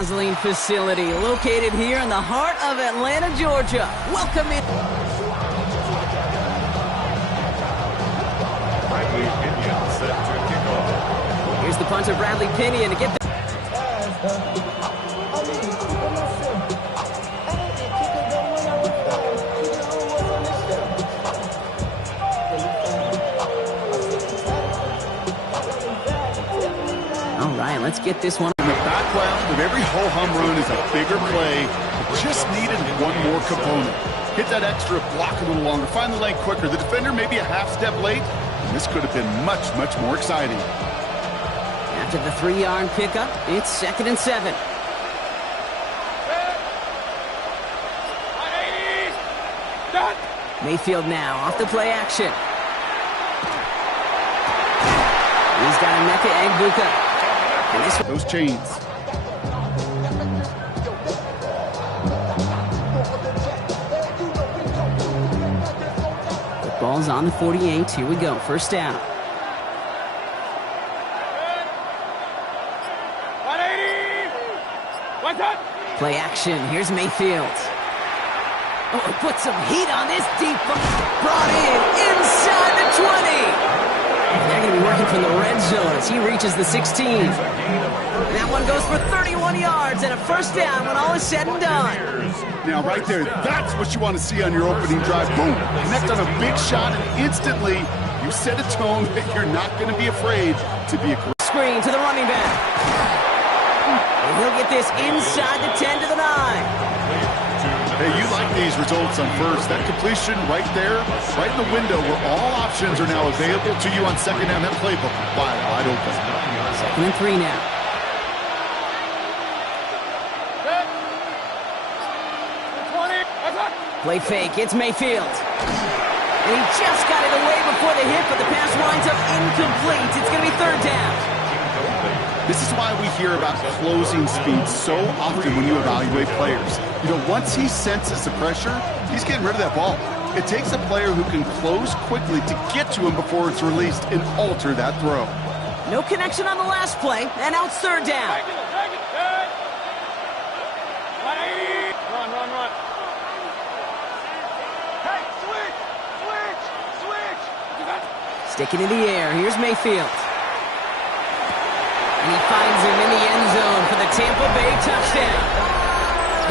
Counseling facility located here in the heart of Atlanta, Georgia. Welcome in. Bradley Pinion set to kick off. Here's the punter, Bradley Pinion, to get the... All right, let's get this one. In the background of every home run is a bigger play. It just needed one more component. Hit that extra, block a little longer, find the lane quicker. The defender may be a half step late, and this could have been much, much more exciting. After the 3-yard pickup, it's 2nd and 7. Mayfield now off the play action. He's got Emeka Egbuka. And this those chains. The ball's on the 48. Here we go. First down. 180. Play action. Here's Mayfield. Oh, put some heat on this deep ball. Brought in inside the 20. They're going to be working from the red zone as he reaches the 16. That one goes for 31 yards and a first down when all is said and done. Now, right there, that's what you want to see on your opening drive. Boom. Connect on a big shot, and instantly you set a tone that you're not going to be afraid to be aggressive. Screen to the running back. And he'll get this inside the 10 to the 9. Hey, you like these results on first. That completion right there, right in the window where all options are now available to you on second down. That playbook wide open. 2nd and 3 now. Play fake. It's Mayfield. And he just got it away before the hit, but the pass winds up incomplete. It's going to be 3rd down. This is why we hear about closing speed so often when you evaluate players. You know, once he senses the pressure, he's getting rid of that ball. It takes a player who can close quickly to get to him before it's released and alter that throw. No connection on the last play, and now it's 3rd down. Run. Hey, switch. Sticking in the air. Here's Mayfield. And he finds him in the end zone for the Tampa Bay touchdown.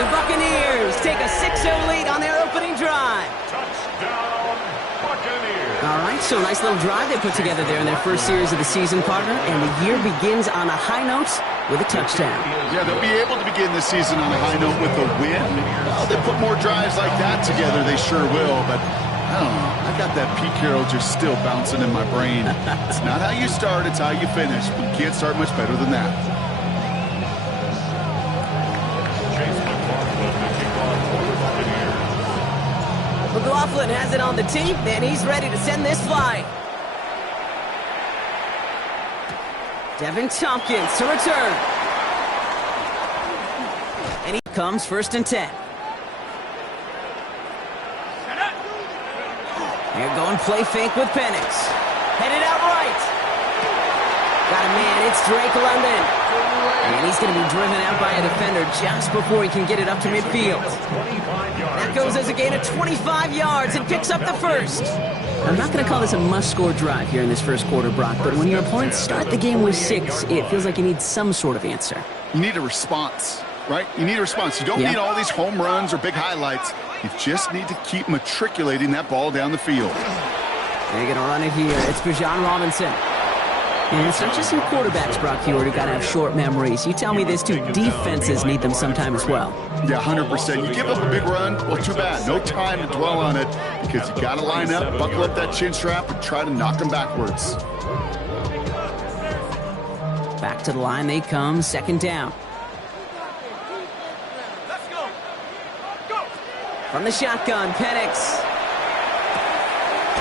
The Buccaneers take a 6-0 lead on their opening drive. Touchdown, Buccaneers. All right, so nice little drive they put together there in their first series of the season, partner. And the year begins on a high note with a touchdown. Yeah, they'll be able to begin the season on a high note with a win. Well, they put more drives like that together, they sure will, but I don't know. I got that Pete Carroll just still bouncing in my brain. It's not how you start, it's how you finish. But you can't start much better than that. McLaughlin has it on the tee, and he's ready to send this flying. Devin Tompkins to return. And he comes 1st and 10. They're going play fake with Penix. Headed out right. Got a man, it's Drake London. And he's going to be driven out by a defender just before he can get it up to midfield. That goes as a gain of 25 yards and picks up the first. I'm not going to call this a must-score drive here in this first quarter, Brock, but when your opponents start the game with 6, it feels like you need some sort of answer. You need a response, right? You need a response. You don't need all these home runs or big highlights. You just need to keep matriculating that ball down the field. They're going to run it here. It's Bijan Robinson. And it's not just some quarterbacks, Brock Hewitt, who got to have short memories. You tell me this too, defenses need them sometime as well. Yeah, 100%. You give up a big run, well, too bad. No time to dwell on it because you got to line up, buckle up that chin strap, and try to knock them backwards. Back to the line they come, 2nd down. From the shotgun, Penix.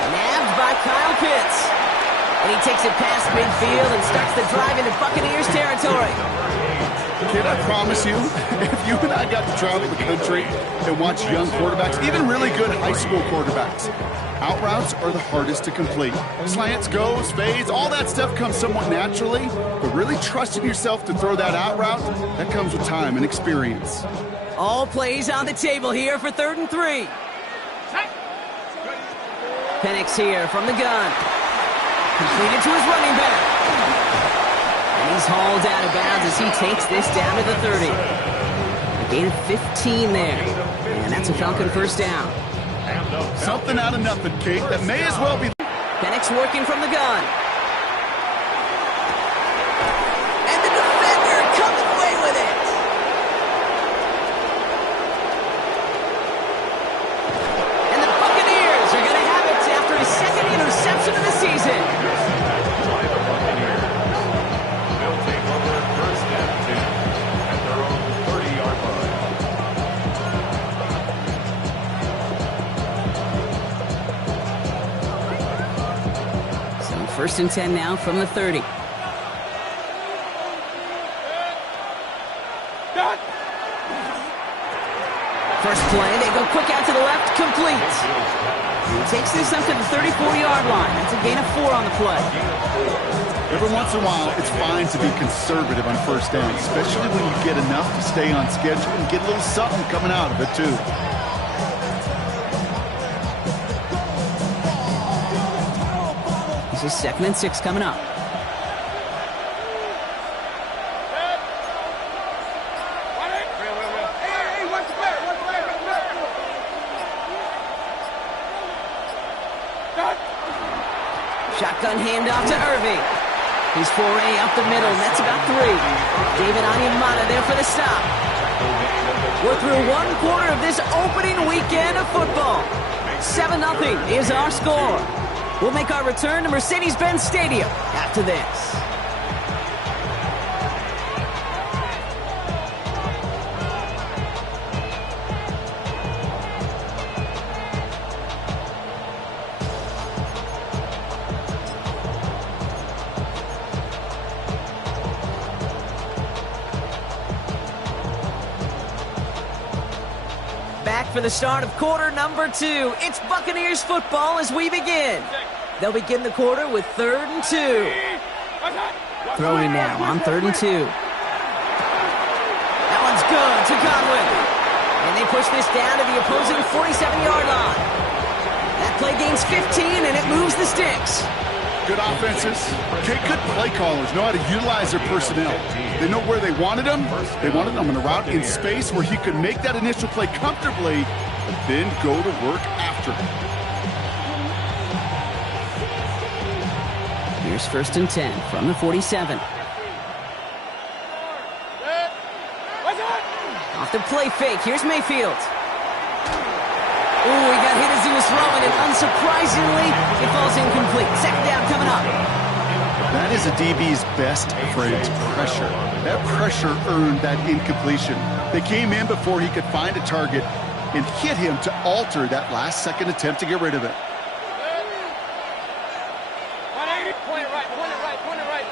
Nabbed by Kyle Pitts. And he takes it past midfield and starts the drive into Buccaneers territory. Kid, I promise you, if you and I got to travel the country and watch young quarterbacks, even really good high school quarterbacks, out routes are the hardest to complete. Slants, goes, fades, all that stuff comes somewhat naturally, but really trusting yourself to throw that out route, that comes with time and experience. All plays on the table here for 3rd and 3. Penix here from the gun. Completed to his running back. And he's hauled out of bounds as he takes this down to the 30. A gain of 15 there. And that's a Falcon first down. Something out of nothing, Kate. That may as well be. Penix working from the gun. And the defender comes away with it. And the Buccaneers are going to have it after his 2nd interception of the season. They'll take over 1st and 10 at their own 30-yard line. So 1st and 10 now from the 30. First play, they go quick out to the left, complete. He takes this up to the 34-yard line. That's a gain of 4 on the play. Every once in a while, it's fine to be conservative on 1st down, especially when you get enough to stay on schedule and get a little something coming out of it, too. This is 2nd and 6 coming up. Shotgun handoff to Irving. His foray up the middle, and that's about 3. David Onyemata there for the stop. We're through 1 quarter of this opening weekend of football. 7-0 is our score. We'll make our return to Mercedes-Benz Stadium after this. Back for the start of quarter number 2. It's Buccaneers football as we begin. They'll begin the quarter with 3rd and 2. Throwing now on 3rd and 2. That one's good to Godwin. And they push this down to the opposing 47-yard line. That play gains 15 and it moves the sticks. Good offenses. Good play callers know how to utilize their personnel. They know where they wanted them. They wanted them in a route in space where he could make that initial play comfortably, but then go to work after. Here's 1st and 10 from the 47. Off the play fake. Here's Mayfield. Ooh, he got hit as he was throwing, and unsurprisingly, it falls incomplete. 2nd down coming up. That is a DB's best phrase, pressure. That pressure earned that incompletion. They came in before he could find a target and hit him to alter that last-second attempt to get rid of it. Point it right.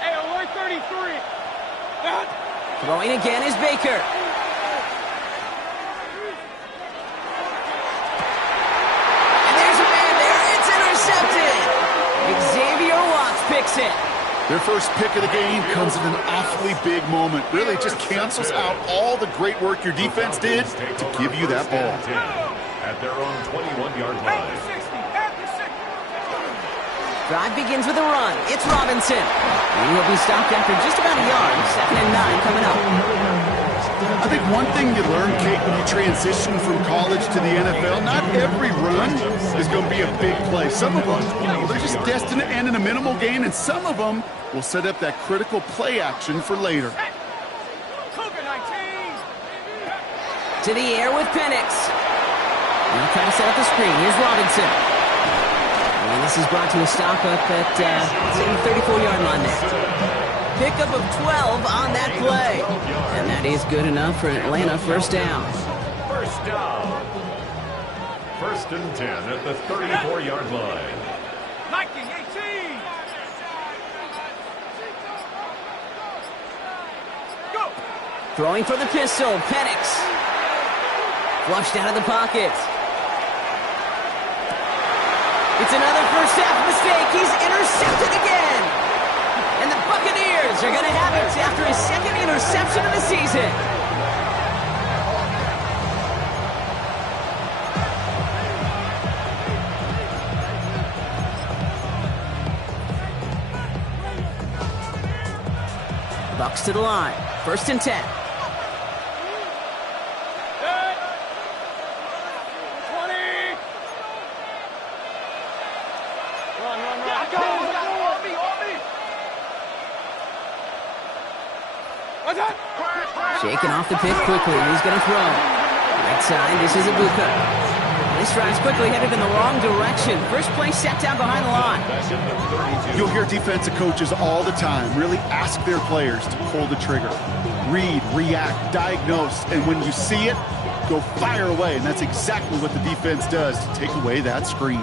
Hey, alert 33. Throwing again is Baker. Xavier Watts picks it. Their first pick of the game comes at an awfully big moment. Really just cancels out all the great work your defense did to give you that ball. At their own 21-yard line. Drive begins with a run. It's Robinson. And he'll be stopped after just about a yard. 2nd and 9 coming up. I think one thing you learn, Kate, when you transition from college to the NFL, not every run is going to be a big play. Some of them, they're just destined to end in a minimal gain, and some of them will set up that critical play action for later. To the air with Penix. Now trying to set up the screen. Here's Robinson. And this is brought to a stop up at the 34-yard line there. Pickup of 12 on that play. And that is good enough for Atlanta. First down. 1st and 10 at the 34-yard line. 19, 18. Throwing for the pistol, Penix. Flushed out of the pocket. It's another first half mistake. He's intercepted again. And the Buccaneers are going to have it after his second interception of the season. Bucs to the line. 1st and 10. Shaking off the pick quickly, and he's going to throw. Right side, this is Bucs. This drive's quickly headed in the wrong direction. First play set down behind the line. You'll hear defensive coaches all the time really ask their players to pull the trigger. Read, react, diagnose, and when you see it, go fire away. And that's exactly what the defense does to take away that screen.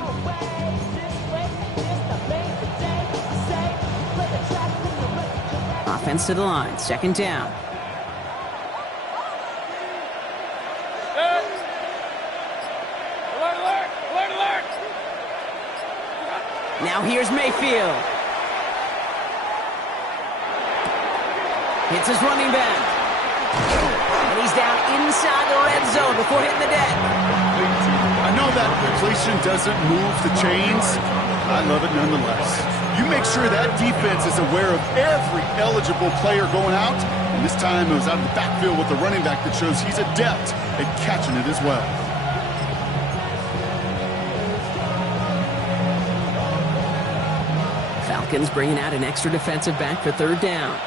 Offense to the line, 2nd down. Now here's Mayfield. Hits his running back. And he's down inside the red zone before hitting the deck. I know that completion doesn't move the chains. I love it nonetheless. You make sure that defense is aware of every eligible player going out. And this time it was out of the backfield with the running back that shows he's adept at catching it as well. Falcons bringing out an extra defensive back for 3rd down.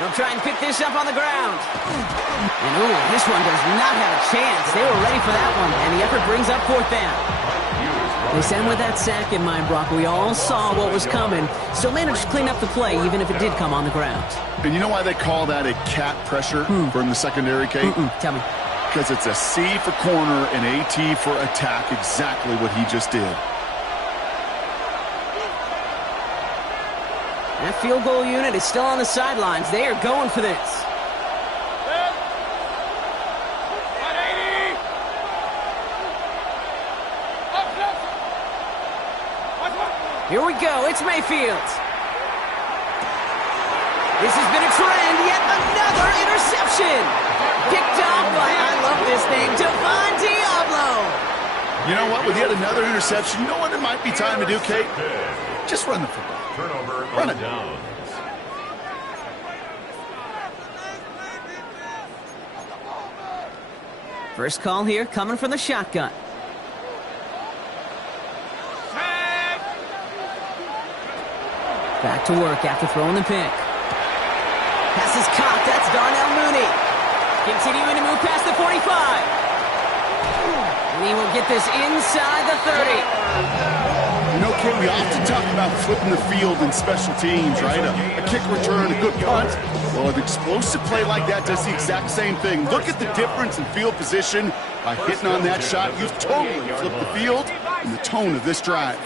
They'll try and pick this up on the ground. And ooh, this one does not have a chance. They were ready for that one, and the effort brings up 4th down. They send with that sack in mind, Brock. We all saw what was coming. Still managed to clean up the play, even if it did come on the ground. And you know why they call that a cat pressure from the secondary, Kate? Tell me. Because it's a C for corner and AT for attack, exactly what he just did. That field goal unit is still on the sidelines. They are going for this. Here we go. It's Mayfield. This has been a trend. Yet another interception. Picked off by, I love this name, Devon Diablo. You know what? With yet another interception, you know what it might be time to do, Kate? Just run the football. Turnover Run on it. downs. First call here coming from the shotgun. Back to work after throwing the pick. Pass is caught. That's Darnell Mooney. Continuing to move past the 45. And he will get this inside the 30. You know, Kate, we often talk about flipping the field in special teams, right? A kick return, a good punt. Well, an explosive play like that does the exact same thing. Look at the difference in field position. By hitting on that shot, you've totally flipped the field and the tone of this drive.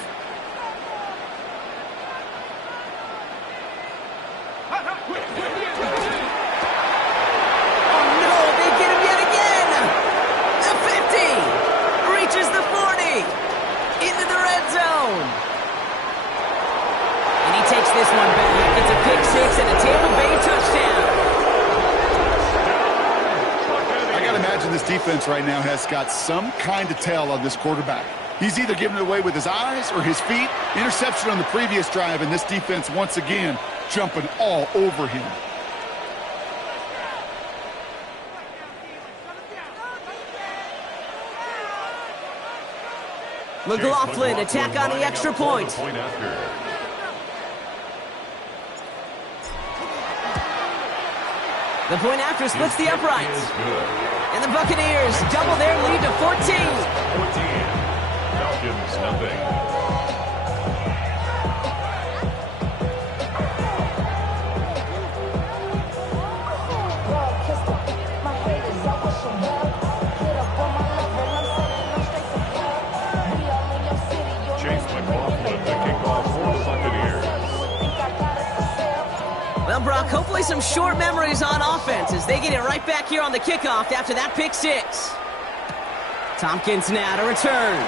This one back. It's a pick six and a Tampa Bay touchdown. I got to imagine this defense right now has got some kind of tell on this quarterback. He's either giving it away with his eyes or his feet. Interception on the previous drive, and this defense once again jumping all over him. McLaughlin attack on the extra point. The point after splits the uprights. And the Buccaneers double their lead to 14. 14. Falcons, nothing. Chase McLaughlin, the kickoff for the Buccaneers. Well, Brock, hopefully some short memories on offense as they get it right back here on the kickoff after that pick six. Tompkins now to return.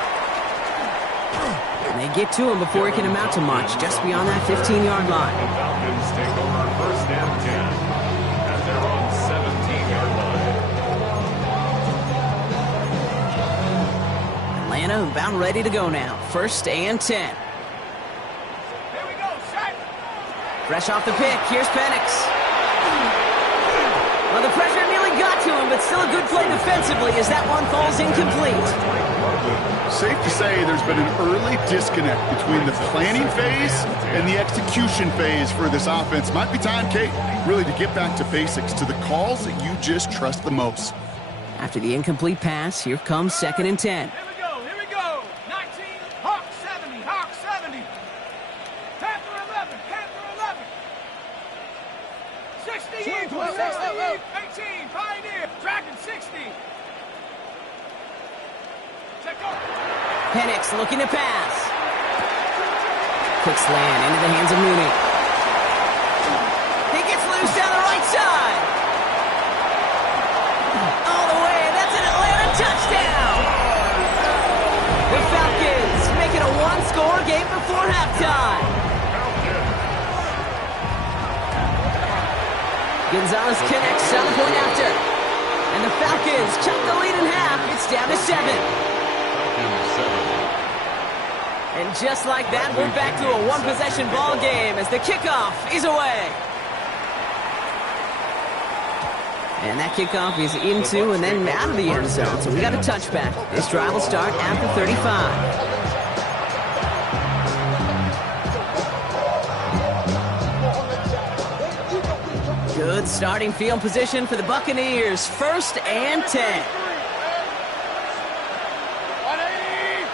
And they get to him before he can amount to much, just beyond that 15-yard line. The Falcons take over first and 10 at their own 17-yard line. Atlanta about ready to go now. First and 10. Here we go, set. Fresh off the pick, here's Penix. Well, the pressure nearly got to him, but still a good play defensively as that one falls incomplete. Safe to say there's been an early disconnect between the planning phase and the execution phase for this offense. Might be time, Kate, really to get back to basics, to the calls that you just trust the most. After the incomplete pass, here comes second and 10. Here we go. 19, Hawk 70, Hawk 70. Panther 11, Panther 11. 60, Eagle, 60, 18, Pioneer, Dragon 60. Check go. Penix looking to pass. Quick slant into the hands of Mooney. He gets loose down the right side. All the way, that's an Atlanta touchdown. The Falcons make it a one-score game before halftime. Gonzalez connects on the point after. And the Falcons chop the lead in half. It's down to 7. And just like that, we're back to a one-possession ball game as the kickoff is away. And that kickoff is into and then out of the end zone. So we got a touchback. This drive will start after 35. Good starting field position for the Buccaneers. First and 10. 180.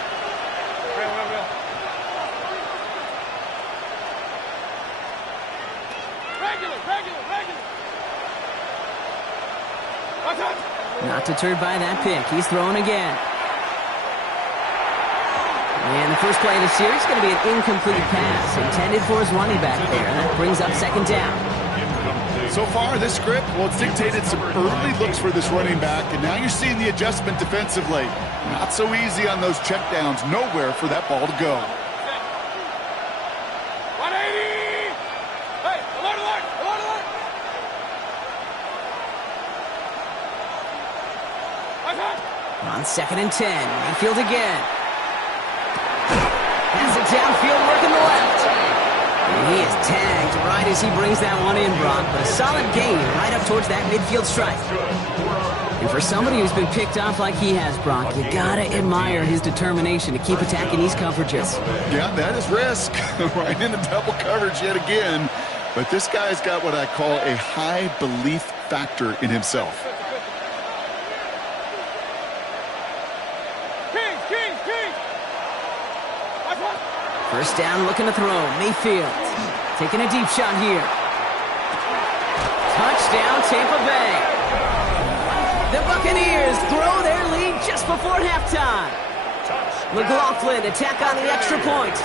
Regular. Not deterred by that pick. He's throwing again. And the first play of the series is going to be an incomplete pass intended for his running back there. And that brings up second down. So far, this script, well, it's dictated some early looks for this running back, and now you're seeing the adjustment defensively. Not so easy on those checkdowns. Nowhere for that ball to go. 180. Hey, alert, alert, alert, alert. On second and 10, Mayfield again. Has it downfield, working the left. And he is tagged right as he brings that one in, Brock. But a solid gain right up towards that midfield stripe. And for somebody who's been picked off like he has, Brock, you gotta admire his determination to keep attacking these coverages. Yeah, that is risk. Right into double coverage yet again. But this guy's got what I call a high belief factor in himself. First down, looking to throw. Mayfield taking a deep shot here. Touchdown, Tampa Bay. The Buccaneers throw their lead just before halftime. McLaughlin attack on the extra point.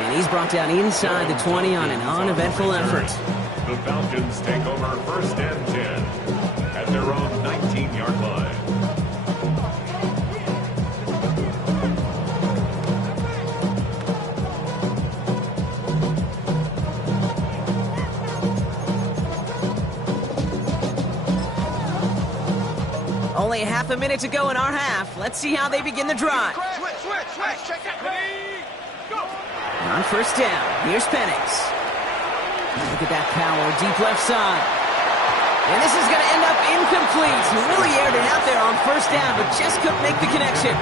And he's brought down inside the 20 on an uneventful effort. The Falcons take over first and 10 at their own 19-yard line. Only a half a minute to go in our half. Let's see how they begin the drive. Switch. Check that. Go. On first down, here's Penix. Look at that power, deep left side. And this is going to end up incomplete. He really aired it out there on first down, but just couldn't make the connection.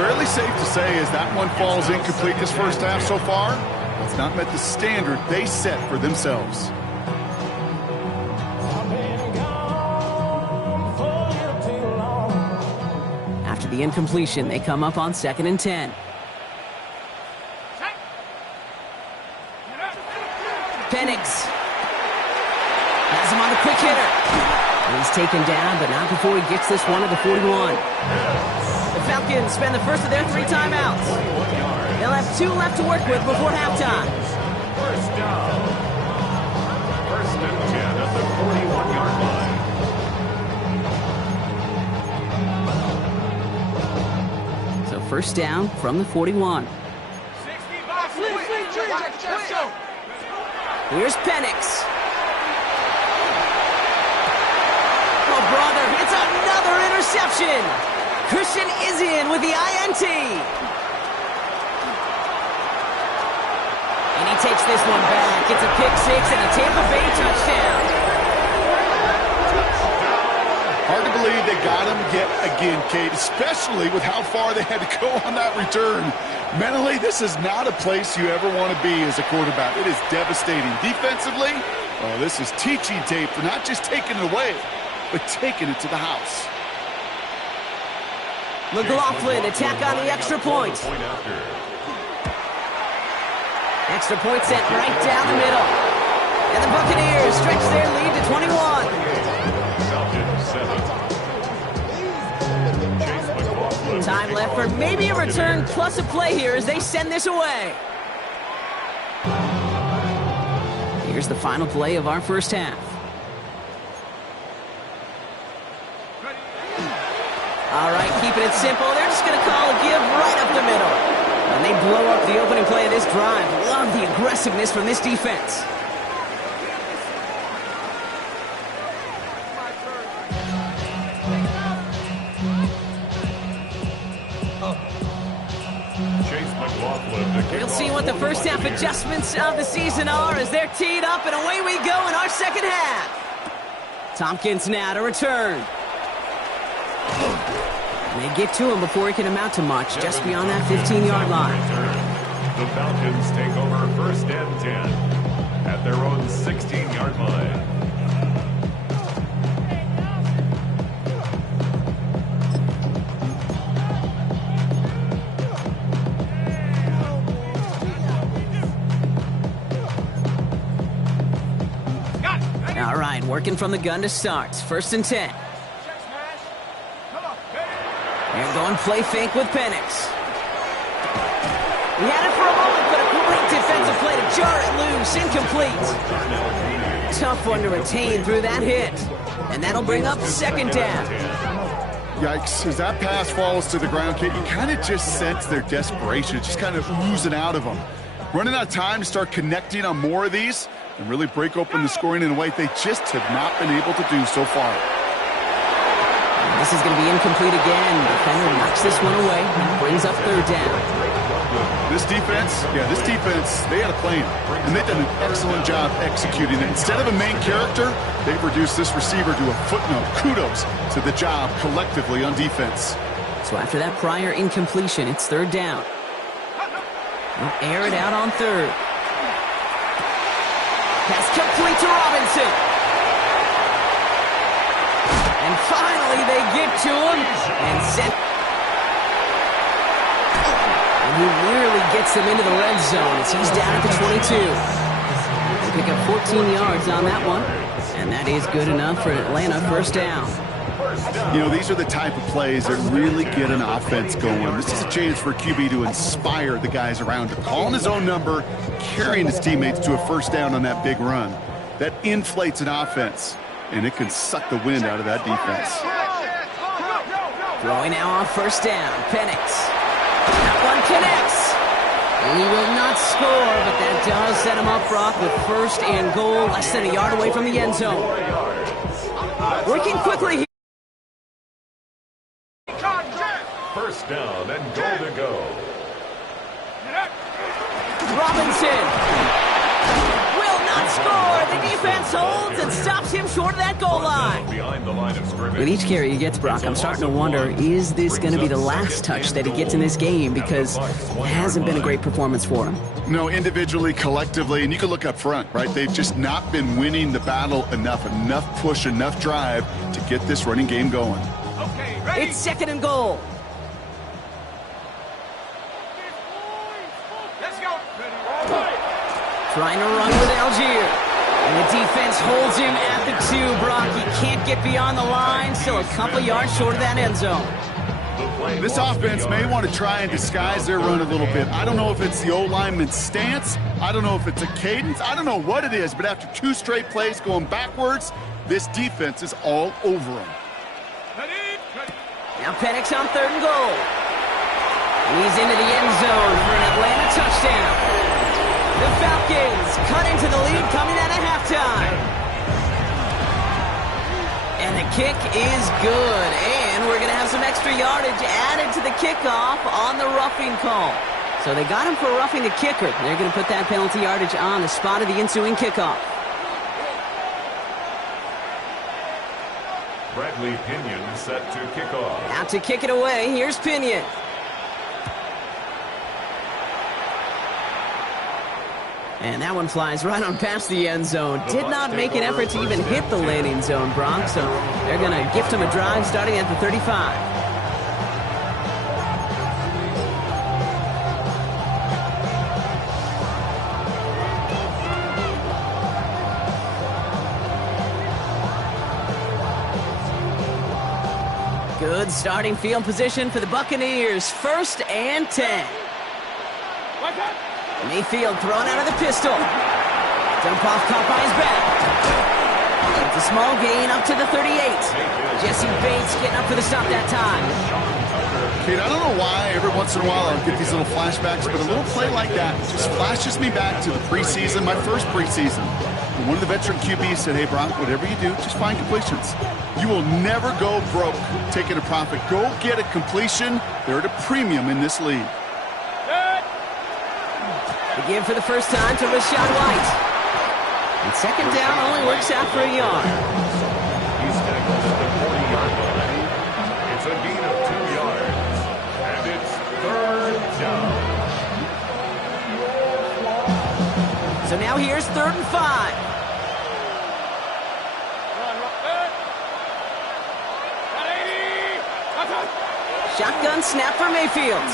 Fairly safe to say as that one falls incomplete this first half so far, it's not met the standard they set for themselves. After the incompletion, they come up on second and 10. Penix has him on the quick hitter. And he's taken down, but not before he gets this one to the 41. The Falcons spend the first of their 3 timeouts. They'll have 2 left to work with before halftime. First down. First and 10 at the 41-yard line. So first down from the 41. 60 box. Here's Penix. Oh, brother, it's another interception. Christian is in with the INT. And he takes this one back. It's a pick 6 and a Tampa Bay touchdown. Hard to believe they got him yet again, Kate, especially with how far they had to go on that return. Mentally, this is not a place you ever want to be as a quarterback. It is devastating. Defensively, well, this is teaching tape for not just taking it away, but taking it to the house. McLaughlin attack on the extra point. Extra point sent right down the middle. And the Buccaneers stretch their lead to 21. Time left for maybe a return plus a play here as they send this away. Here's the final play of our first half. All right, keeping it simple. They're just going to call a give right up the middle. And they blow up the opening play of this drive. Love the aggressiveness from this defense. We'll see what the first half adjustments of the season are as they're teed up, and away we go in our second half. Tompkins now to return. And they get to him before he can amount to much, just beyond that 15-yard line. The Falcons take over first and 10 at their own 16-yard line. All right, working from the gun to start. First and 10. They're going play fake with Penix. He had it for a moment, but a great defensive play to jar it loose. Incomplete. Tough one to retain through that hit. And that'll bring up second down. Yikes, as that pass falls to the ground, Kate, you kind of just sense their desperation. It's just kind of oozing out of them. Running out of time to start connecting on more of these and really break open the scoring in a way they just have not been able to do so far. This is going to be incomplete again. Defender knocks this one away and brings up third down. This defense, they had a plan, and they've done an excellent job executing it. Instead of a main character, they've reduced this receiver to a footnote. Kudos to the job collectively on defense. So after that prior incompletion, it's third down. They'll air it out on third. Pass complete to Robinson. And finally, they get to him and send. And he nearly gets them into the red zone as he's down at the 22. They pick up 14 yards on that one, and that is good enough for Atlanta first down. You know, these are the type of plays that really get an offense going. This is a chance for QB to inspire the guys around him. Calling his own number, carrying his teammates to a first down on that big run. That inflates an offense, and it can suck the wind out of that defense. Throwing now on first down. Penix. That one connects. And he will not score, but that does set him up, Brock, with first and goal, less than a yard away from the end zone. Working quickly here. First down and goal to go. Robinson will not score. The defense holds and stops him short of that goal line. Behind the line of scrimmage. With each carry he gets, Brock, I'm starting to wonder, is this going to be the last touch that he gets in this game? Because it hasn't been a great performance for him. No, individually, collectively, and you can look up front, right? They've just not been winning the battle enough push, enough drive to get this running game going. Okay, ready? It's second and goal. Let's go. Trying to run with Algier. And the defense holds him at the 2, Brock. He can't get beyond the line. Still a couple yards short of that end zone. This offense may want to try and disguise their run a little bit. I don't know if it's the old lineman's stance. I don't know if it's a cadence. I don't know what it is, but after 2 straight plays going backwards, this defense is all over them. Now Penix on 3rd and goal. He's into the end zone for an Atlanta touchdown. The Falcons cut into the lead coming out of halftime. And the kick is good. And we're going to have some extra yardage added to the kickoff on the roughing call. So they got him for roughing the kicker. They're going to put that penalty yardage on the spot of the ensuing kickoff. Bradley Pinion set to kick off. Out to kick it away. Here's Pinion. And that one flies right on past the end zone. Did not make an effort to even hit the landing zone, Brock. So they're going to gift him a drive starting at the 35. Good starting field position for the Buccaneers. 1st and 10. Mayfield thrown out of the pistol. Dump off caught by his back. It's a small gain up to the 38. Jesse Bates getting up for the stop that time. Kate, I don't know why every once in a while I'll get these little flashbacks, but a little play like that just flashes me back to the preseason, my first preseason. And one of the veteran QBs said, hey, Brock, whatever you do, just find completions. You will never go broke taking a profit. Go get a completion. They're at a premium in this league. The give for the first time to Rachaad White. And 2nd down only works out for a yard. He's tackled at the 40-yard line. It's a gain of 2 yards. And it's 3rd down. So now here's 3rd and 5. Shotgun snap for Mayfield.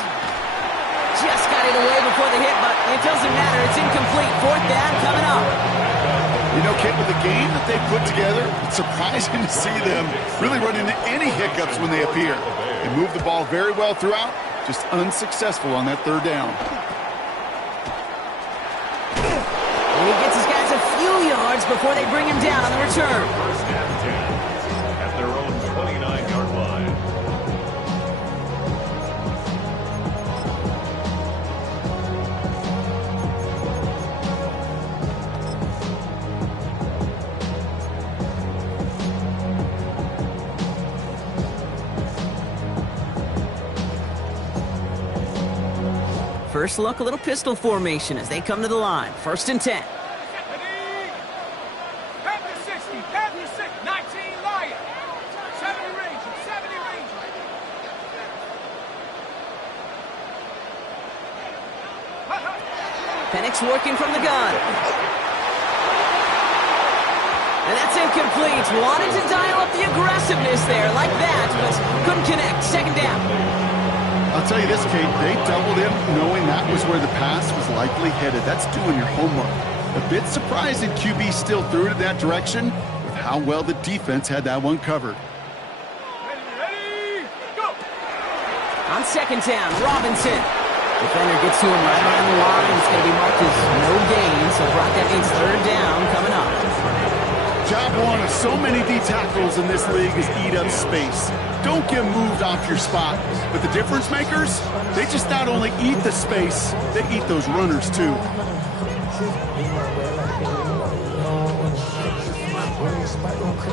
Just got it away before the hit, but it doesn't matter. It's incomplete. 4th down coming up. You know, Kit, with the game that they put together, it's surprising to see them really run into any hiccups when they appear. They move the ball very well throughout, just unsuccessful on that 3rd down. And he gets his guys a few yards before they bring him down on the return. 1st and 10 at their own 29-yard line. First look, a little pistol formation as they come to the line. 1st and 10. Panther 60, Panther 6, 19 Lion. 70 Ranger, 70 Ranger. Penix working from the gun. And that's incomplete. Wanted to dial up the aggressiveness there like that, but couldn't connect. 2nd down. I'll tell you this, Kate, they doubled him knowing that was where the pass was likely headed. That's doing your homework. A bit surprising QB still threw it in that direction with how well the defense had that one covered. Ready, go! On 2nd down, Robinson. Defender gets to him right around the line. It's going to be marked as no gain, so Brock, that means 3rd down coming up. Job one of so many D tackles in this league is eat up space. Don't get moved off your spot. But the difference makers, they just not only eat the space, they eat those runners too.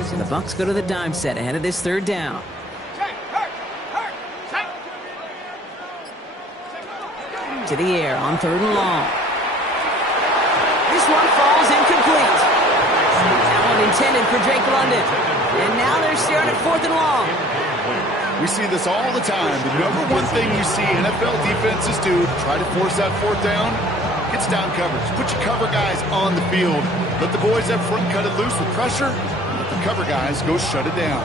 So the Bucs go to the dime set ahead of this 3rd down. To the air on 3rd and long. This one falls incomplete. That one intended for Drake London. And now they're staring at 4th and long. We see this all the time. The number one thing you see NFL defenses do to try to force that 4th down, it's down coverage. Put your cover guys on the field. Let the boys up front cut it loose with pressure. And let the cover guys go shut it down.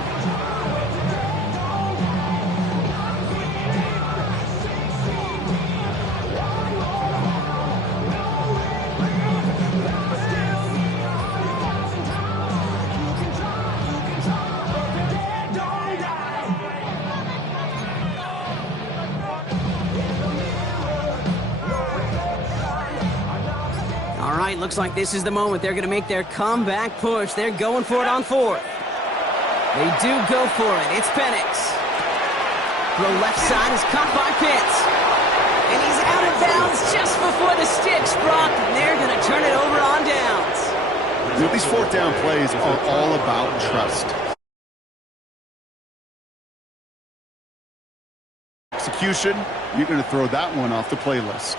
looks like this is the moment they're going to make their comeback push. They're going for it on fourth. They do go for it. It's Penix. Throw left side is caught by Pitts. And he's out of bounds just before the sticks, Brock. And they're going to turn it over on downs. You know, these fourth down plays are all about trust. Execution, you're going to throw that one off the playlist.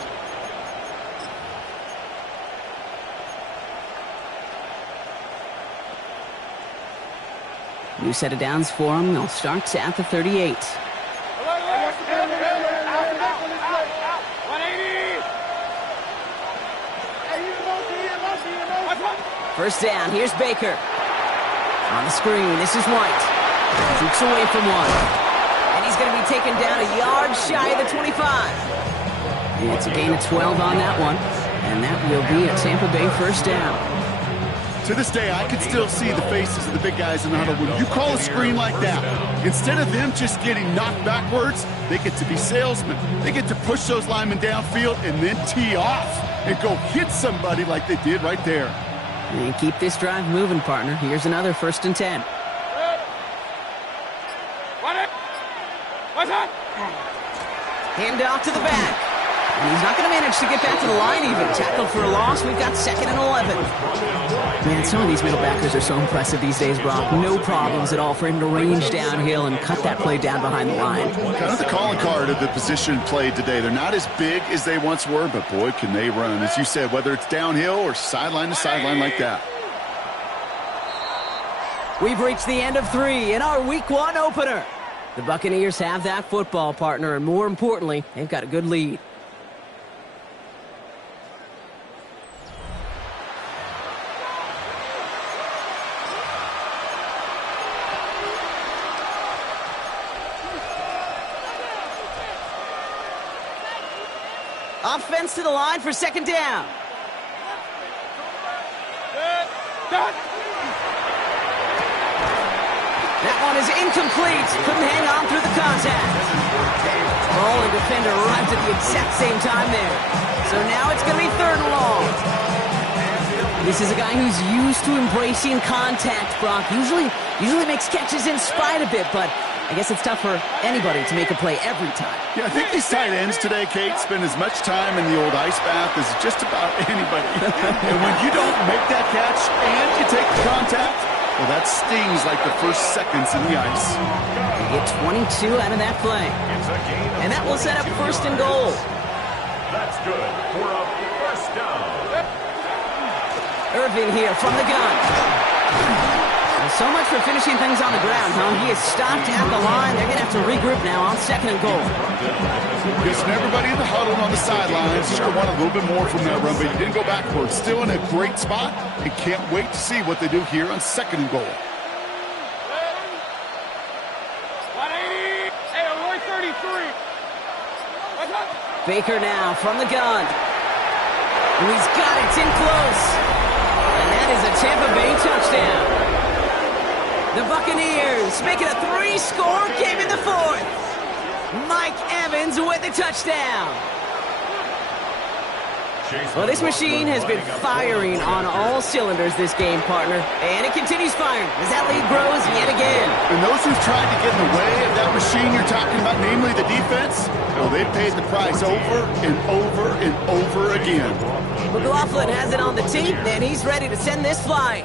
New set of downs for them. They'll start at the 38. First down, here's Baker. On the screen, this is White. Jukes away from one. And he's going to be taken down a yard shy of the 25. And it's a gain of 12 on that one. And that will be a Tampa Bay first down. To this day, I can still see the faces of the big guys in the huddle. When you call a screen like that, instead of them just getting knocked backwards, they get to be salesmen. They get to push those linemen downfield and then tee off and go hit somebody like they did right there. And keep this drive moving, partner. Here's another 1st and 10. Hand off to the back. And he's not going to manage to get back to the line even. Tackled for a loss. We've got 2nd and 11. Man, some of these middle backers are so impressive these days, Brock. No problems at all for him to range downhill and cut that play down behind the line. Kind of the calling card of the position played today. They're not as big as they once were, but boy, can they run. As you said, whether it's downhill or sideline to sideline like that. We've reached the end of 3 in our Week 1 opener. The Buccaneers have that football, partner, and more importantly, they've got a good lead. Offense to the line for 2nd down. That one is incomplete. Couldn't hang on through the contact. Ball and defender arrived at the exact same time there. So now it's going to be 3rd and long. This is a guy who's used to embracing contact, Brock. Usually makes catches in spite of it, but I guess it's tough for anybody to make a play every time. Yeah, I think these tight ends today, Kate, spend as much time in the old ice bath as just about anybody. And when you don't make that catch and you take the contact, well, that stings like the first seconds in the ice. You get 22 out of that play. And that will set up 1st and goal. That's good for a first down. Irving here from the gun. Well, so much for finishing things on the ground, huh? He is stopped at the line. They're going to have to regroup now on 2nd and goal. Just everybody in the huddle on the sidelines sure want a little bit more from that run, but he didn't go backwards. Still in a great spot and can't wait to see what they do here on 2nd and goal. Baker now from the gun. And he's got it. It's in close. And that is a Tampa Bay touchdown. The Buccaneers make it a 3-score game in the 4th. Mike Evans with the touchdown. Well, this machine has been firing on all cylinders this game, partner. And it continues firing as that lead grows yet again. And those who've tried to get in the way of that machine you're talking about, namely the defense, well, they've paid the price over and over and over again. McLaughlin has it on the tee, and he's ready to send this flying.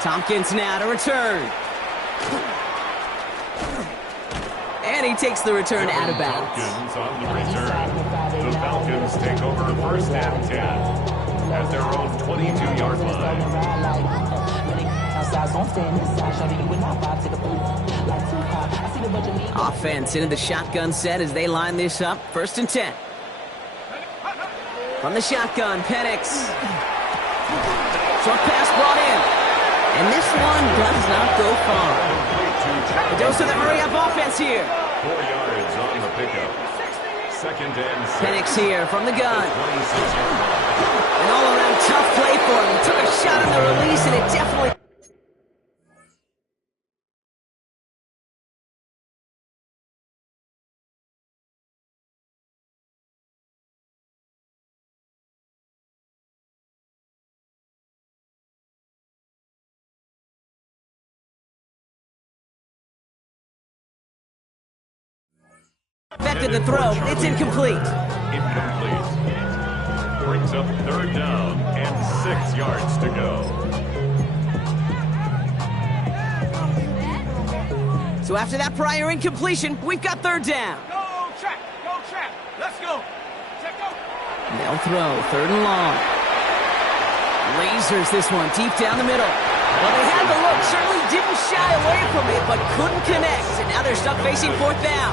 Tompkins now to return. And he takes the return out of bounds. Tompkins on the return. The Falcons take over 1st and 10 at their own 22-yard line. Offense into the shotgun set as they line this up. 1st and 10. From the shotgun, Penix. Short pass brought in. And this one does not go far. A dose of the hurry-up offense here. 4 yards on the pickup. 2nd and 6. Penix here from the gun. An all-around tough play for him. He took a shot on the release, and it definitely... Effected the throw. It's incomplete. Incomplete. Brings up third down and 6 yards to go. So after that prior incompletion, we've got third down. Go check. Go check. Let's go. Check go. They'll throw third and long. Lasers this one deep down the middle. Well, they had the look, certainly didn't shy away from it, but couldn't connect. And now they're stuck facing fourth down.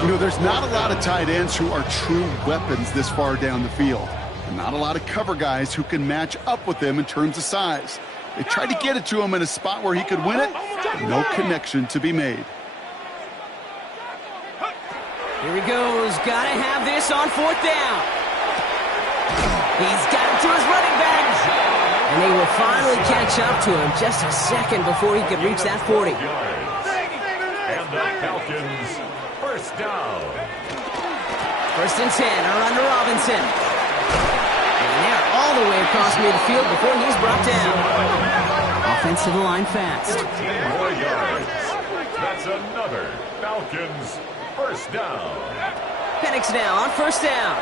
You know, there's not a lot of tight ends who are true weapons this far down the field. And not a lot of cover guys who can match up with them in terms of size. They tried to get it to him in a spot where he could win it. No connection to be made. Here he goes. Gotta have this on fourth down. He's got it to his running backs. And they will finally catch up to him just a second before he could reach that 40. And the Falcons, first down. First and 10 are under Robinson. And they're all the way across midfield before he's brought down. Offense to the line fast. 14 more yards. That's another Falcons first down. Penix now on first down.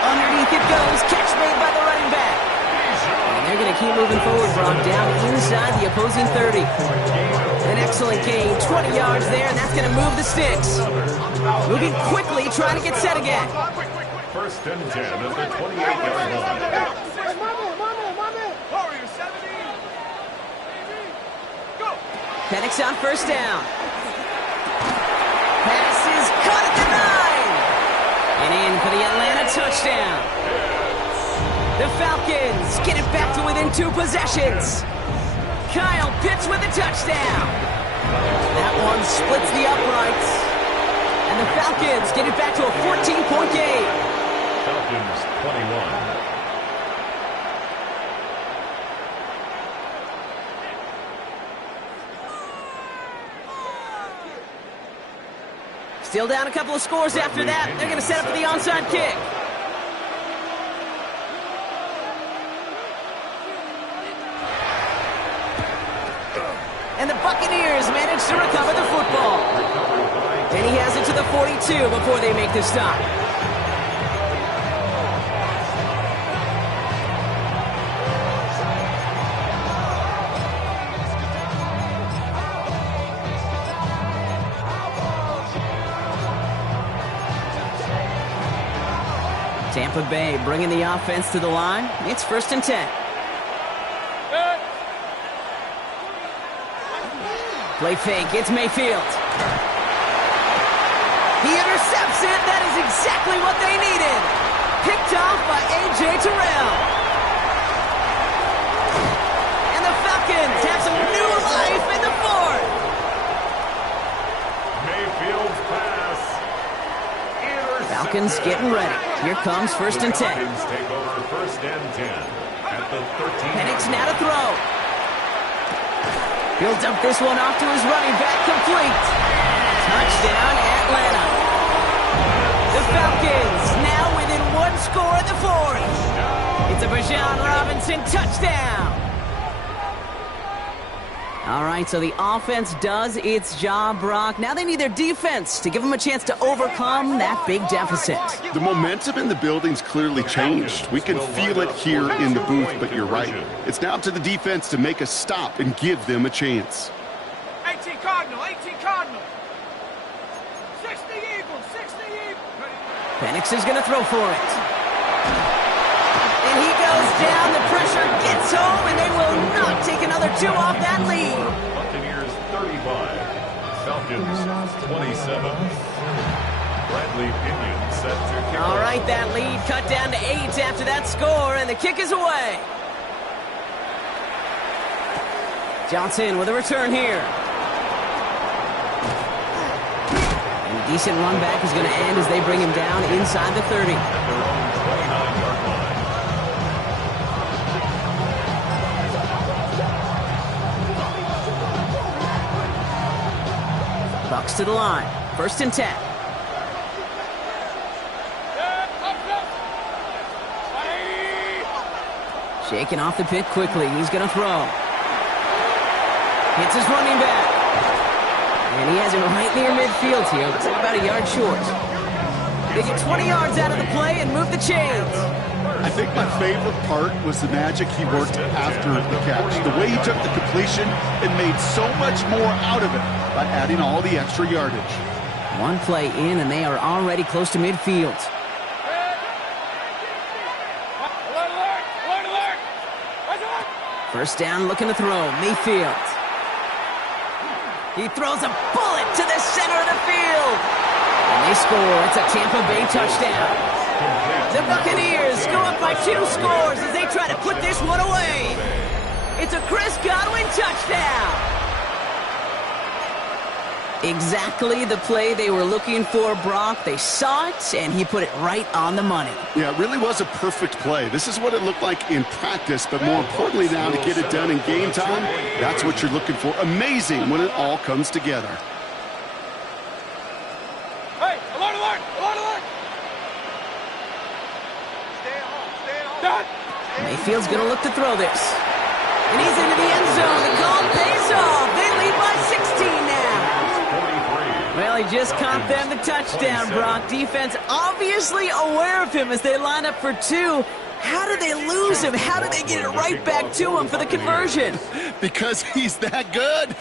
Underneath it goes. Catch made by the running back. And they're going to keep moving forward, Brock, down inside the opposing 30. An excellent gain, 20 yards there, and that's going to move the sticks. Moving quickly, trying to get set again. First and 10 at the 28-yard line. Warrior 17. Go. Penix on first down. Pass is caught at the 9. And in for the Atlanta touchdown. The Falcons get it back to within 2 possessions. Kyle Pitts with a touchdown. That one splits the uprights. And the Falcons get it back to a 14-point game. Falcons 21. Still down a couple of scores after that. They're going to set up for the onside kick. And the Buccaneers manage to recover the football. And he has it to the 42 before they make the stop. Tampa Bay bringing the offense to the line. It's first and 10. Play fake, it's Mayfield. He intercepts it. That is exactly what they needed. Picked off by A.J. Terrell. And the Falcons have some new life in the fourth. Mayfield's pass. Falcons getting ready. Here comes first and 10. Falcons take over first and 10 at the 13. Penix now to throw. He'll dump this one off to his running back, complete. Touchdown, Atlanta. The Falcons now within 1 score in the fourth. It's a Bijan Robinson touchdown. All right, so the offense does its job, Brock. Now they need their defense to give them a chance to overcome that big deficit. The momentum in the building's clearly changed. We can feel it here in the booth, but you're right. It's now up to the defense to make a stop and give them a chance. 18 Cardinal, 18 Cardinal. 60 Eagles, 60 Eagles. Penix is going to throw for it. And he goes down, the pressure gets home, and they will not take another 2 off that lead. Buccaneers 35, Falcons 27. Bradley Pinion set to kick. All right, that lead cut down to 8 after that score, and the kick is away. Johnson with a return here. And a decent run back is going to end as they bring him down inside the 30. At their own 29-yard line. Bucs to the line. First and 10. Shaking off the pit quickly. He's going to throw. Hits his running back. And he has it right near midfield here. Looks like about a yard short. They get 20 yards out of the play and move the chains. I think my favorite part was the magic he worked after the catch. The way he took the completion and made so much more out of it by adding all the extra yardage. One play in, and they are already close to midfield. First down, looking to throw. Mayfield. He throws a bullet to the center of the field. And they score. It's a Tampa Bay touchdown. The Buccaneers go up by 2 scores as they try to put this one away. It's a Chris Godwin touchdown. Exactly the play they were looking for, Brock. They saw it, and he put it right on the money. Yeah, it really was a perfect play. This is what it looked like in practice, but more importantly now to get it done in game time, that's what you're looking for. Amazing when it all comes together. Hey, alert, alert, alert, alert! Stay on. Mayfield's going to look to throw this. And he's into the end zone. The call pays off. They lead by 16 now. Well, he just caught them the touchdown, Brock. Defense obviously aware of him as they line up for 2. How did they lose him? How did they get it right back to him for the conversion? Because he's that good.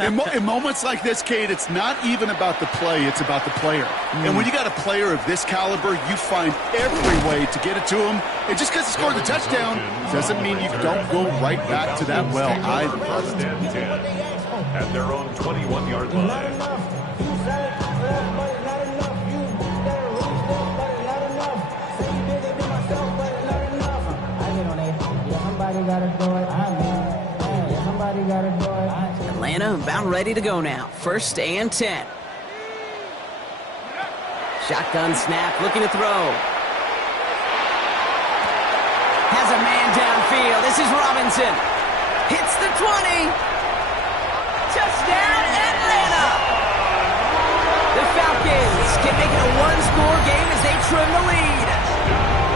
In moments like this, Kate, it's not even about the play, it's about the player. And when you got a player of this caliber, you find every way to get it to him. And just because he scored the touchdown doesn't mean you don't go right back to that well either. First and 10 at their own 21-yard line. Atlanta about ready to go now. First and 10. Shotgun snap, looking to throw. Has a man downfield. This is Robinson. Hits the 20. Touchdown, Atlanta! The Falcons can make it a 1-score game as they trim the lead.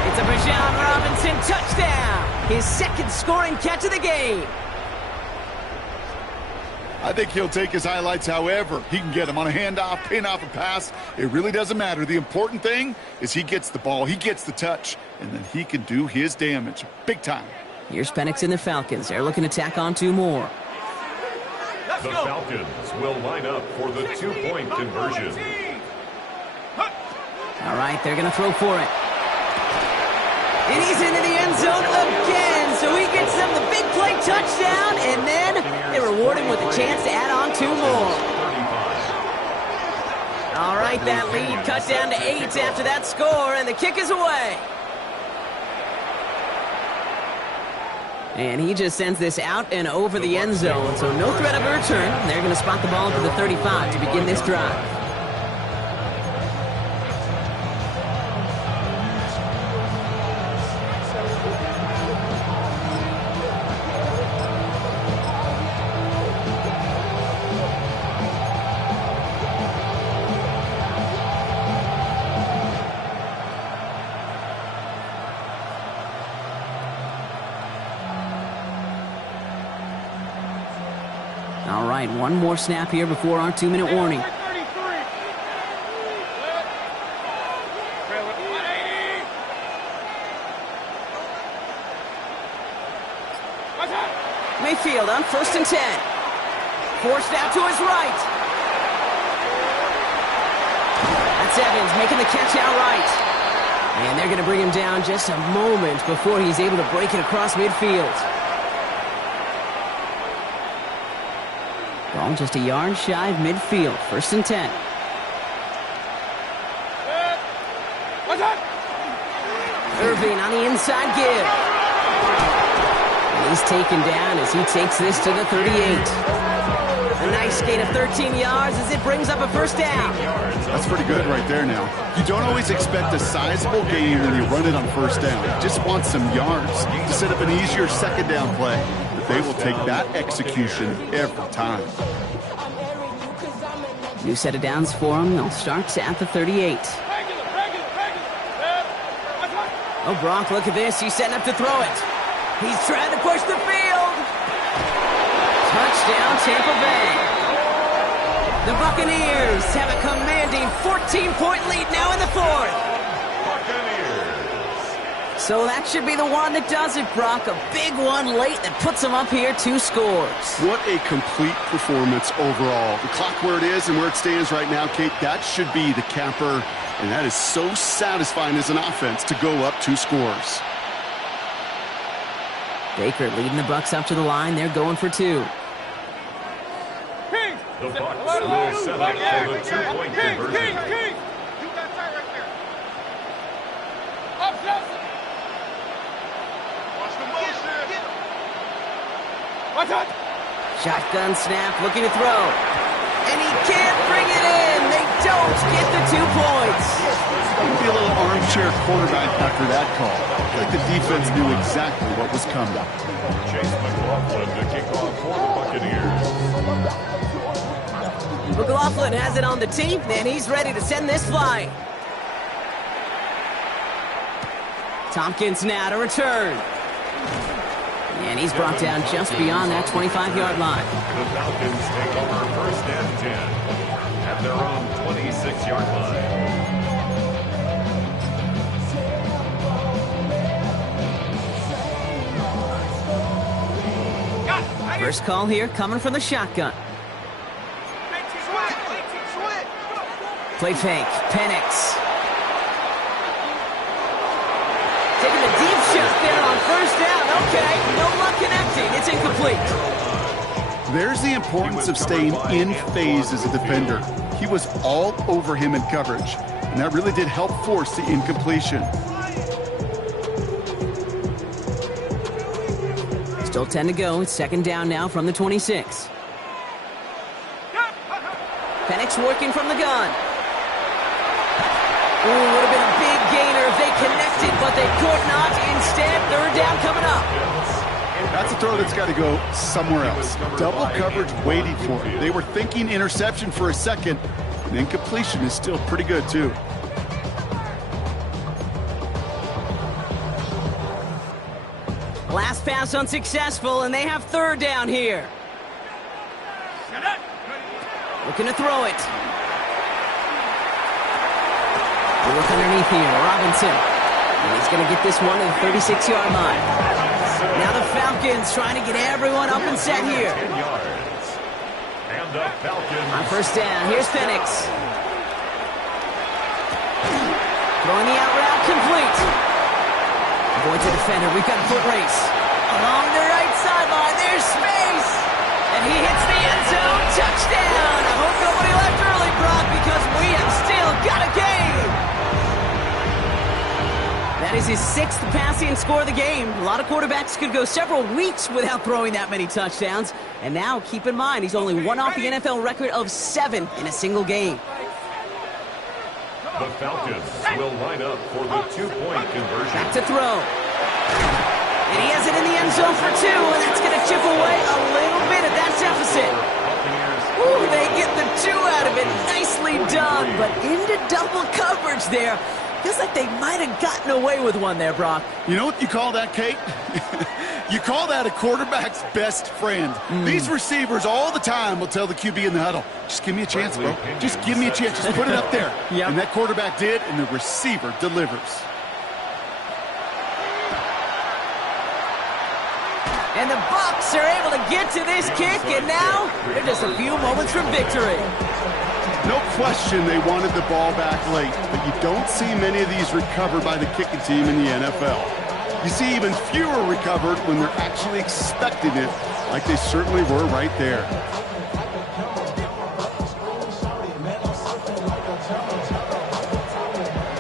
It's a Bijan Robinson touchdown. His second scoring catch of the game. I think he'll take his highlights however he can get them on a handoff, pin off a pass. It really doesn't matter. The important thing is he gets the ball, he gets the touch, and then he can do his damage big time. Here's Penix and the Falcons. They're looking to tack on 2 more. The Falcons will line up for the 2-point conversion. All right, they're going to throw for it. And he's into the end zone again, so he gets them the big play touchdown, and then they reward him with a chance to add on 2 more. All right, that lead cut down to 8 after that score, and the kick is away. And he just sends this out and over the end zone, so no threat of a return. They're going to spot the ball to the 35 to begin this drive. All right, one more snap here before our 2-minute warning. Mayfield on 1st and 10. Forced out to his right. That's Evans making the catch outright. And they're going to bring him down just a moment before he's able to break it across midfield. Ball just a yard shy of midfield. 1st and 10. Irving on the inside give. And he's taken down as he takes this to the 38. A nice gain of 13 yards as it brings up a 1st down. That's pretty good right there now. You don't always expect a sizable gain when you run it on 1st down. You just want some yards to set up an easier 2nd down play. They will take that execution every time. New set of downs for him. They'll start at the 38. Oh, Brock, look at this. He's setting up to throw it. He's trying to push the field. Touchdown, Tampa Bay. The Buccaneers have a commanding 14-point lead now in the fourth. Buccaneers. So that should be the one that does it, Brock. A big one late that puts them up here 2 scores. What a complete performance overall. The clock where it is and where it stands right now, Kate, that should be the capper. And that is so satisfying as an offense to go up 2 scores. Baker leading the Bucs up to the line. They're going for 2. The Bucs will set up for the 2-point conversion. You got that right there. Up, Justin. Watch the motion. Watch out. Shotgun snap, looking to throw. And he can't bring it in. They don't get the 2 points. Be a little armchair quarterback after that call. I think the defense knew exactly what was coming. Chase McLaughlin to kick off for the Buccaneers. McLaughlin has it on the tee, and he's ready to send this flying. Tompkins now to return. And he's brought down just beyond that 25-yard line. The Falcons take over 1st and 10 at their own 26-yard line. First call here coming from the shotgun. Play fake. Penix. Taking the deep shot there on 1st down. Okay, no luck connecting. It's incomplete. There's the importance of staying in phase as a defender. He was all over him in coverage, and that really did help force the incompletion. Still 10 to go. It's 2nd down now from the 26. Penix working from the gun. Ooh, would have been a big gainer if they connected, but they could not. Instead, 3rd down coming up. That's a throw that's got to go somewhere else. Double coverage waiting for it. They were thinking interception for a second, and incompletion is still pretty good, too. Last pass unsuccessful, and they have 3rd down here. Looking to throw it. They look underneath here. Robinson. And he's going to get this one to the 36-yard line. Now the Falcons trying to get everyone up and set here. And the Falcons. On 1st down, here's Penix. Throwing the out route complete. Avoids the defender. We've got a foot race. Along the right sideline, there's space. And he hits the end zone. Touchdown. I hope nobody left early, Brock, because we have still got a game. That is his 6th passing score of the game. A lot of quarterbacks could go several weeks without throwing that many touchdowns. And now, keep in mind, he's only one off the NFL record of 7 in a single game. The Falcons will line up for the 2-point conversion. Back to throw. And he has it in the end zone for 2, and that's going to chip away a little bit at that deficit. Ooh, they get the 2 out of it. Nicely done, but into double coverage there. Feels like they might have gotten away with one there, Brock. You know what you call that, Kate? You call that a quarterback's best friend. These receivers all the time will tell the QB in the huddle, just give me a chance, bro. Just give me a chance. Just put it up there. Yep. And that quarterback did, and the receiver delivers. And the Bucs are able to get to this kick, and now they're just a few moments from victory. No question they wanted the ball back late, but you don't see many of these recovered by the kicking team in the NFL. You see even fewer recovered when they're actually expecting it, like they certainly were right there.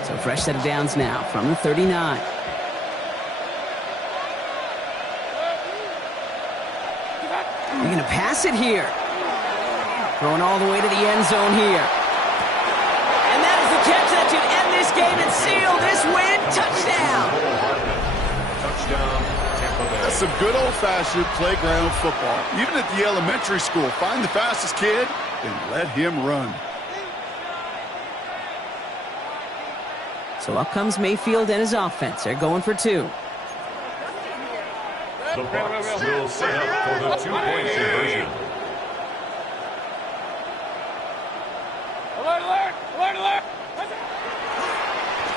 So fresh set of downs now from the 39. They're going to pass it here. Throwing all the way to the end zone here. And that is the catch that should end this game and seal this win. Touchdown. Touchdown, Tampa Bay. That's some good old-fashioned playground football. Even at the elementary school, find the fastest kid and let him run. So up comes Mayfield and his offense. They're going for 2. The Bucs will set up for the 2-point conversion.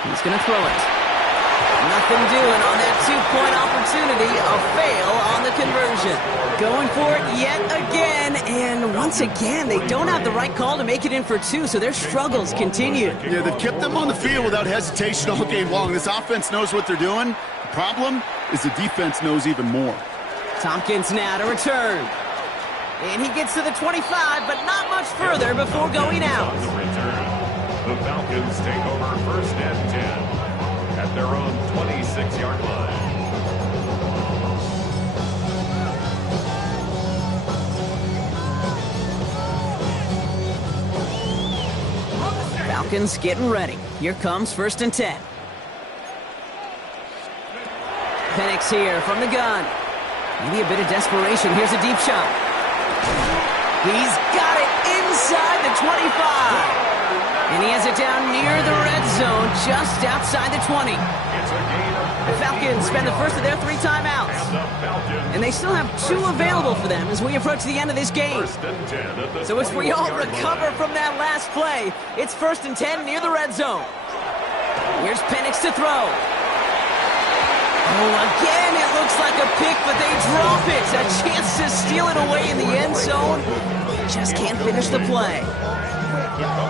He's going to throw it. Nothing doing on that two-point opportunity. A fail on the conversion. Going for it yet again, and once again, they don't have the right call to make it in for two, so their struggles continue. Yeah, they've kept them on the field without hesitation all game long. This offense knows what they're doing. The problem is the defense knows even more. Tompkins now to return. And he gets to the 25, but not much further before going out. On the return, the Falcons take over first and 10 at their own 26-yard line. Falcons getting ready. Here comes first and 10. Penix here from the gun. Maybe a bit of desperation. Here's a deep shot. He's got it inside the 25. And he has it down near the red zone, just outside the 20. The Falcons spend the first of their 3 timeouts. And they still have 2 available for them as we approach the end of this game. So as we all recover from that last play, it's first and 10 near the red zone. Here's Penix to throw. Oh, again, it looks like a pick, but they drop it. A chance to steal it away in the end zone. Just can't finish the play.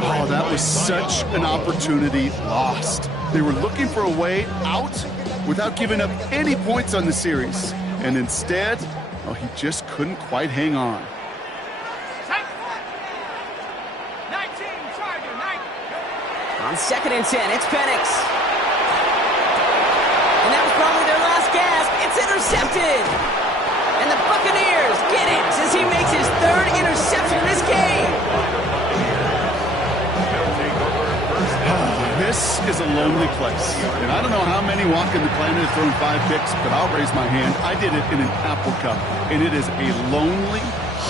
Oh, that was such an opportunity lost. They were looking for a way out without giving up any points on the series. And instead, oh, he just couldn't quite hang on. 19, Tiger, 19. On second and 10, it's Penix. And that was probably their last gasp. It's intercepted. And the Buccaneers get it as he makes his 3rd interception in this game. This is a lonely place. And I don't know how many walking the planet have thrown 5 picks, but I'll raise my hand. I did it in an Apple Cup. And it is a lonely,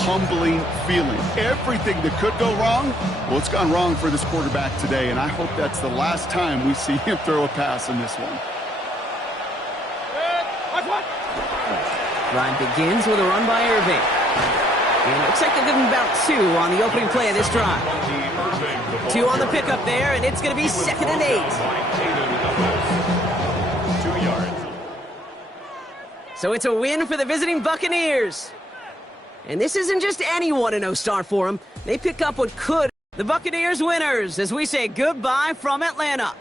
humbling feeling. Everything that could go wrong, well, it's gone wrong for this quarterback today. And I hope that's the last time we see him throw a pass in this one. Drive begins with a run by Irving. And it looks like they're giving about 2 on the opening play of this drive. 2 on the pickup there, and it's going to be second and 8. 2 yards. So it's a win for the visiting Buccaneers. And this isn't just any 1-0 start for them. They pick up what could. The Buccaneers winners as we say goodbye from Atlanta.